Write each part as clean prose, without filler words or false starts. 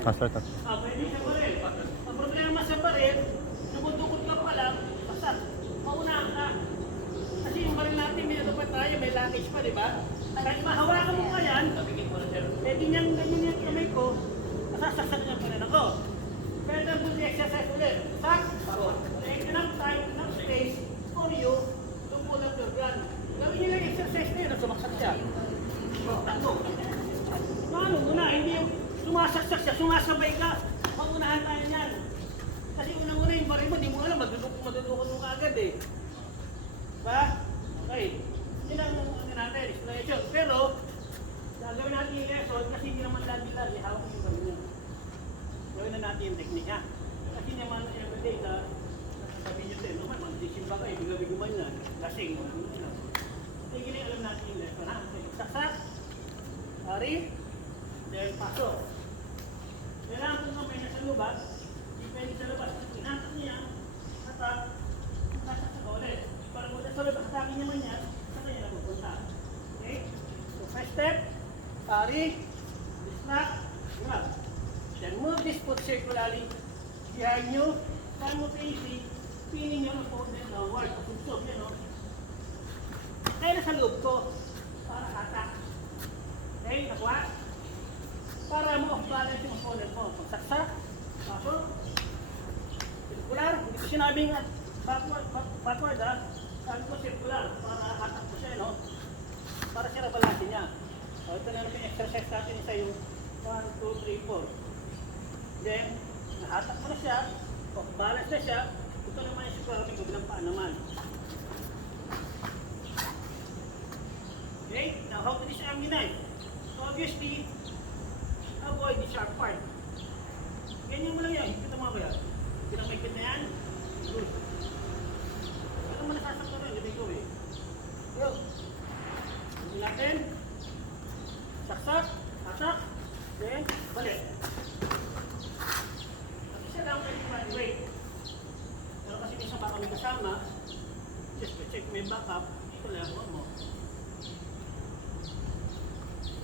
Start. Pwede siya pa rin. Ang problema sa baril, dumudukot ka pa lang, basta maunahan ka. Kasi yung baril natin, may ano pa tayo, may luggage pa, di ba? Kahit mahawakan mo pa yan, pwede niyang ganyan yung kamay ko, masasaksak niya pa rin ako. Pwede ang buti exercise ulit. Sack, take enough time, enough space for you to pull up your gun. Gawin niyo lang exercise na yun, sumaksak siya. Takbo. Ano muna, hindi yung sumasaksak siya, sumasabay ka. Maunahan tayo niyan. Kasi unang-una yung baril mo, di mo alam, madudukot mo kaagad eh. Diba? Okay. Yun ang ano natin, explanation. Pero, gagawin natin yung lesson kasi hindi naman lagi-lagi hawak yung baril niya. Gawin na natin yung teknika. Kasi naman everyday na sabi nyo din, naman, mag-disimba kayo, bigla-biguman yan. Lasing. Sige na alam natin yung lesson ha. Saksak. Hari. Then pasok. Kailangan kung may nasa lubas, depende sa labas. Inatak niya, atak, sasaksak ka ulit. Para muna sa labas, atakin naman yan, sa kanya na pupunta. Okay? So first step, hari, distract, grab. Then move this foot circularly behind you, simultaneously, pinning your opponent downward. Pasubsob yan, no? Kaya nasa loob ko, para attack. Okay, nakuha? Para mo off-balance yung opponent mo. Pagsaksak, pasok, circular, hindi ko sinabing backward ha. Sabi ko circular, para hatak ko siya, no? Para siya nabalansin niya. So ito na naman yung exercise natin, isa yung 1, 2, 3, 4. Then, nahatak mo na siya, off-balance na siya, ito naman yung circular, may kabilang paan naman. Okay, now how to disarm the knife? So obviously, avoid the sharp part. Ganyan mo lang yan. Kita mo ba yan? Pinamagpit na yan. Good. Ano mo nasasakto rin? Gabi ko eh. Go. Hindi natin. Saksak. Saksak. Then, balik. At isa lang kayo wait. Pero kasi minsan baka may kasama, just check may backup. Dito lang mo.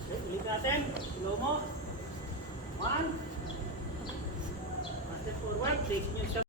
Okay, ulit natin. Slow mo. 1. Step forward, take nyo siya.